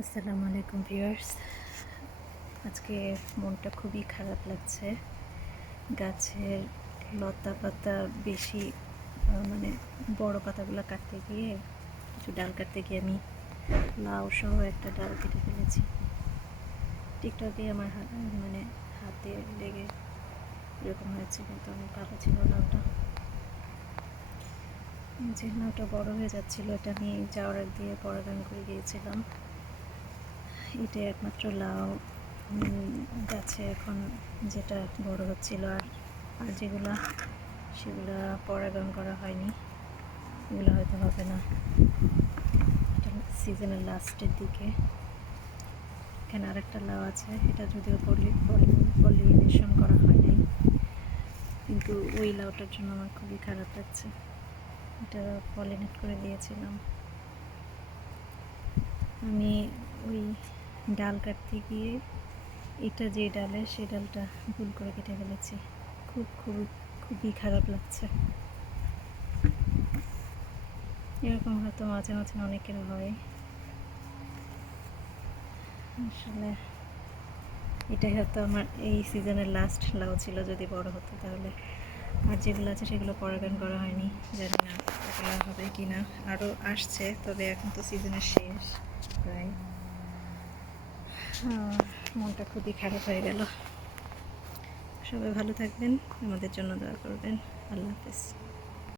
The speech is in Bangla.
আসসালামু আলাইকুম ভিউয়ার্স। আজকে মনটা খুবই খারাপ লাগছে। গাছের লতা পাতা বেশি মানে বড় পাতাগুলো কাটতে গিয়ে, কিছু ডাল কাটতে গিয়ে আমি লাউ সহ একটা ডাল কেটে ফেলেছি। টিকটকে আমার মানে হাতে লেগে এরকম হয়েছে, কিন্তু অনেক ভালো ছিল লাউটা। যে লাউটা বড় হয়ে যাচ্ছিল, এটা আমি যাওয়ার দিয়ে পরাগান করে গিয়েছিলাম। এটা একমাত্র লাউ গাছে এখন যেটা বড় হচ্ছিল আর আর যেগুলো, সেগুলো পরাগান করা হয়নি। এগুলো হয়তো হবে না। এটা সিজনের লাস্টের দিকে। এখানে আরেকটা লাউ আছে, এটা যদিও পলি পলিনেশন করা হয় নাই কিন্তু ওই লাউটার জন্য আমার খুবই খারাপ লাগছে। এটা পলিনেট করে দিয়েছিলাম। আমি ওই ডাল কাটতে গিয়ে এটা যে ডালে সেই ডালটা ভুল করে কেটে ফেলেছি। খুব খুব, খুবই খারাপ লাগছে। এরকম হয়তো মাঝে মাঝে অনেকের হয়। আসলে এটাই হয়তো আমার এই সিজনের লাস্ট লাউ ছিল, যদি বড় হতো তাহলে। আর যেগুলো আছে সেগুলো পরাগান করা হয়নি। জানি না হবে কি না আরও আসছে, তবে এখন তো সিজনের শেষ, প্রায়। মনটা খুবই খারাপ হয়ে গেল। সবাই ভালো থাকবেন আমাদের জন্য দোয়া করবেন। আল্লাহ হাফেজ।